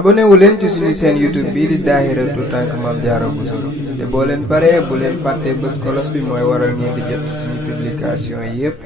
abonné wu leen ci suñu chaîne YouTube bii di Dahiratoul Tank Mame Diarra Bousso te boo leen paree bu leen fàtte bës kolos bi mooy waral ngeen di jot suñu publication yépp.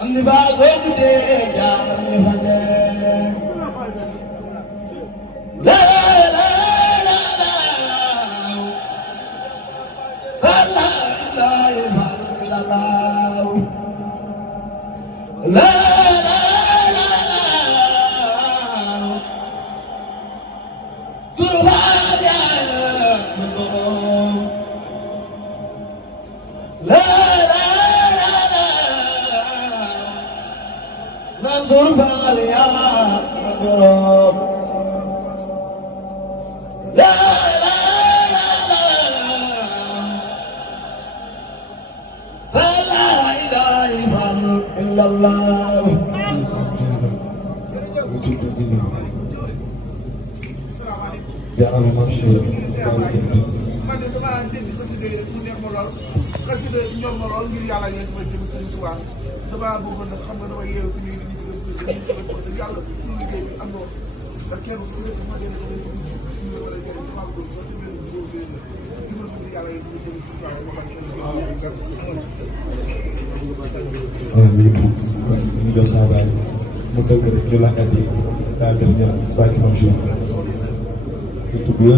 I'm the bad boy today, ñu jël saa baay mu dëgg rek ñu la andi daal di ñaan bàyyi ma jour ñu tudd la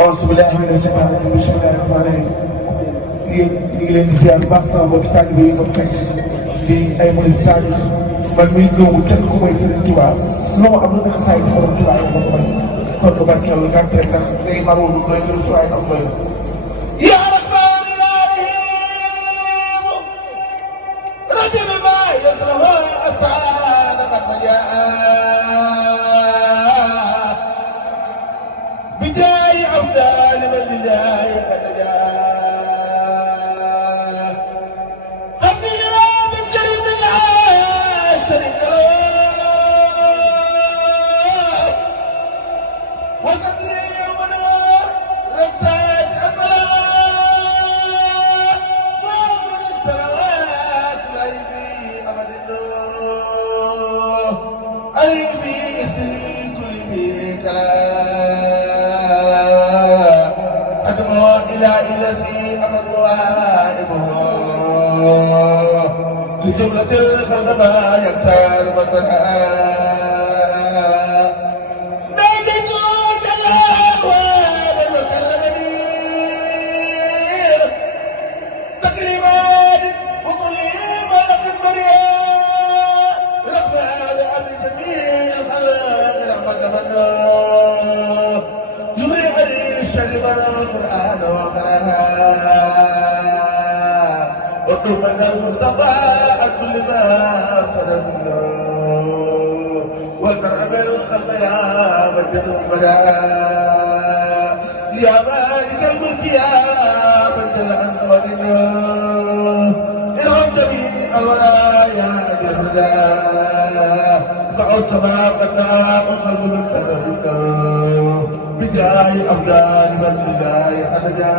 أعوذ بالله من الشيطان الرجيم بسم الله الرحمن الرحيم ñu ngi leen di ziar bu baax sama mbokki taalibe yi ma fekk di ay murid saadi man mii gëmu kenn ku may Sëriñ Tuubaa lu ma am lu nekk saa yi di Borom Tuubaa yi ma ko may kon du barkeel lu gàtt rek ndax day marul doy lu su waay am doy ya rahman ya rahim rabbi ma yasrahu asana qad majaa bijaayi afdal man lillahi qad najaa جملة الخلق ما يختار فتحا ناديت جلا وهذا المكلمني تكريمات وكل ملك مريم رحمة بأمر جميع الخلق رحمة منا يغري علي الشر من القرآن وقرأها وطمن المصطفى كل ما فرد الله وترعب الخلق يا مجد بلا يا مالك الملك يا من جل عن قواننا ارحم جميع الورى يا اجر الله دعوت ما قدنا اخرج من كذبنا بجاه افضل من بجاه حنجا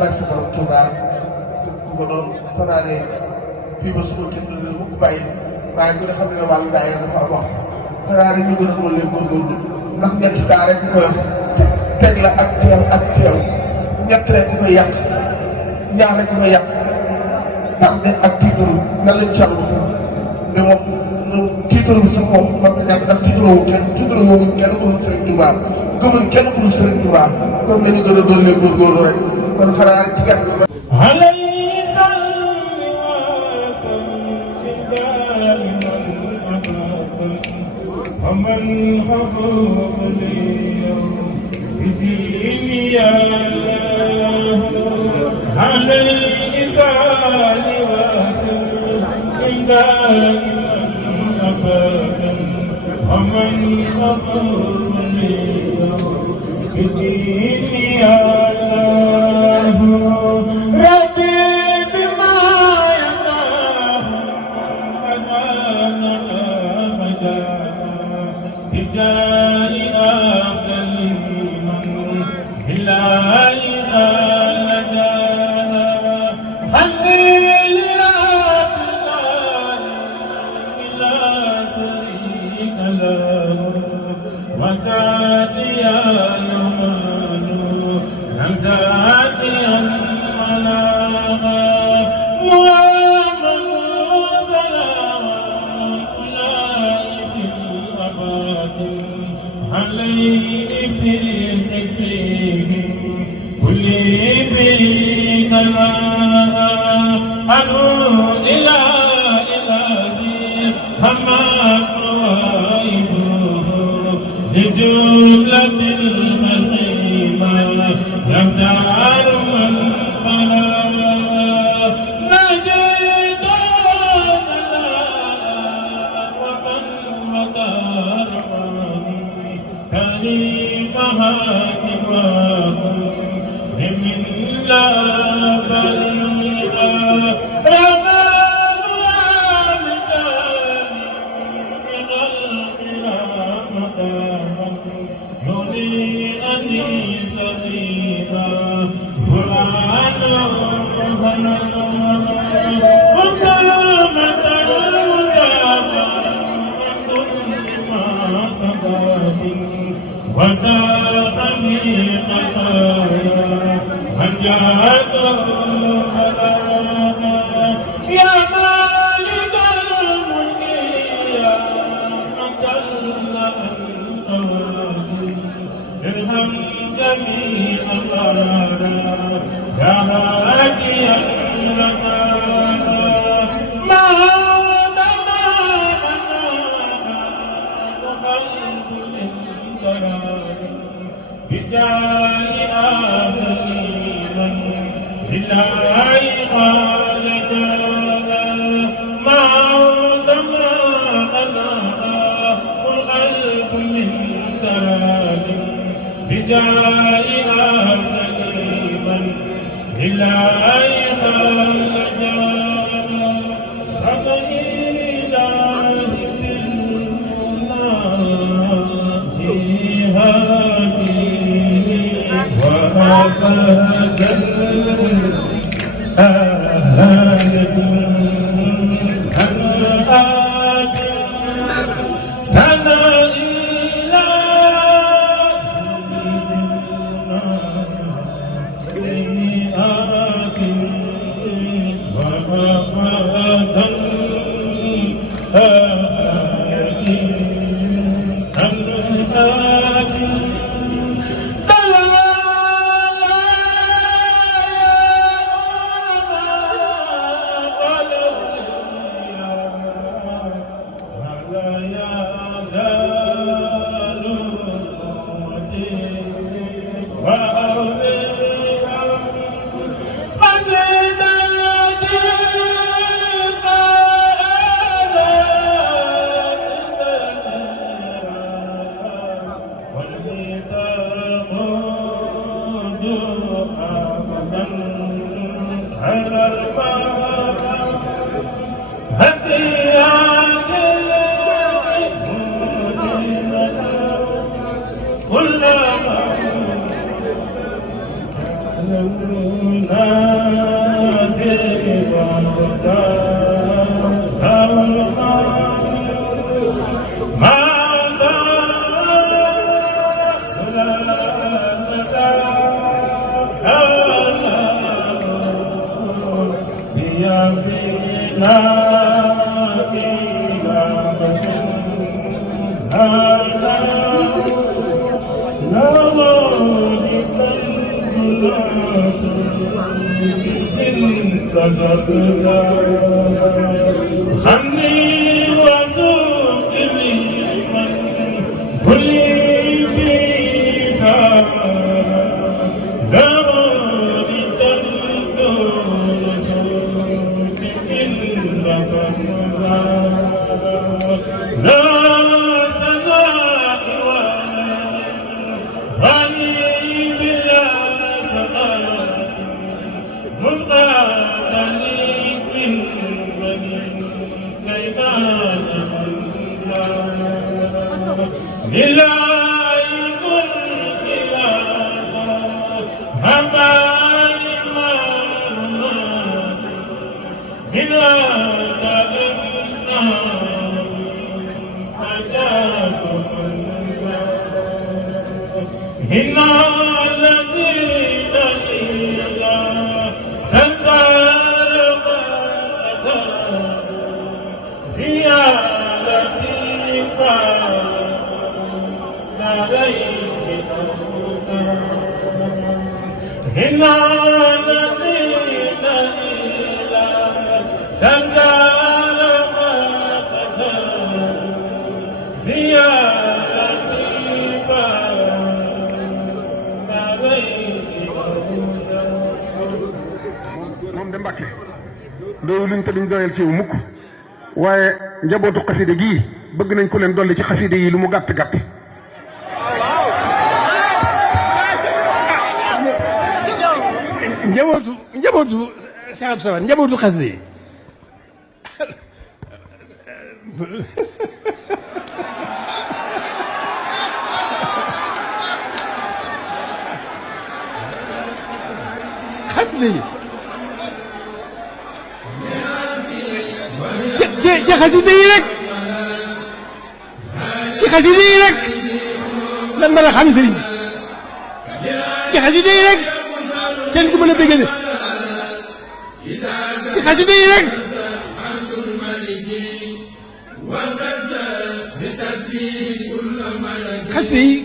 من كفرت بعد كبر فناني fii ba suba kenn du leen mukk bàyyi waaye ku ne xam ne wàllu daay dafa am wax xanaa rek ñu gën a góorlee góorgóorlu ndax ñetti daa rek ñu koy wax teg la ak teew ñett rek ñu koy yàq ñaar rek ñu koy yàq tax ne ak tiitaru nan lañ ci am mais moom tiitaru bi su moom man na ñàkk ndax tiitaru moom kenn ku dul Sëriñ Tuubaa gëmuñ kenn ku dul Sëriñ Tuubaa comme nañu gën a góorlee góorgóorlu rek kon xanaa rek ci gàtt ومن حفظ اليوم بدين يا الله على الإنسان واسر دائما أبدا ومن حفظ اليوم بدين يا الله ربي بما يراه أزال أبدا بجاه أفضل من بالله كلي بك أدعو إلى إلهي حمد وعيده لجملة الخليمة يمدار من بلا نجد ومن مدار كريمها كرام من لا بليغا رمان وامدان بغلق رحمة يولي أني سبيها قرآن وقامة المسافة ما تباهي وداعني خطايا من جاءت يا مالك الملك يا من جل أنت ارحم جميع الورى يا هاديا لنا ما بجاه آمين لله قال ما دمع القلب من كلام بجاه آمين لله قال سبيل جهادي وأبدا سنة إلى خلني وسوق لمن كل بيها لو تنقل سوق إلا فنزا لا سماء ولا غني بلا سماء مصطفى لله كل إله همان مرمان من هذا النار حجاب إن الذين إلى سنزار زيارتي هنا الذين إلى زلزال ما زيارتي moom de Mbàkke doyu luñ te duñ doyal ci mukk waaye njabootu xaside gii bëgg nañ ko leen dolli ci xaside yi lu mu gàtt gàtt njabootu Cheikh Abdou Samad njabootu xaside yi xaside yi ci xaside yi rek ci xaside yi rek lan mën a xam sëriñ bi ci xaside yi rek kenn ku mën a bëggale ci xaside yi rek xaside yi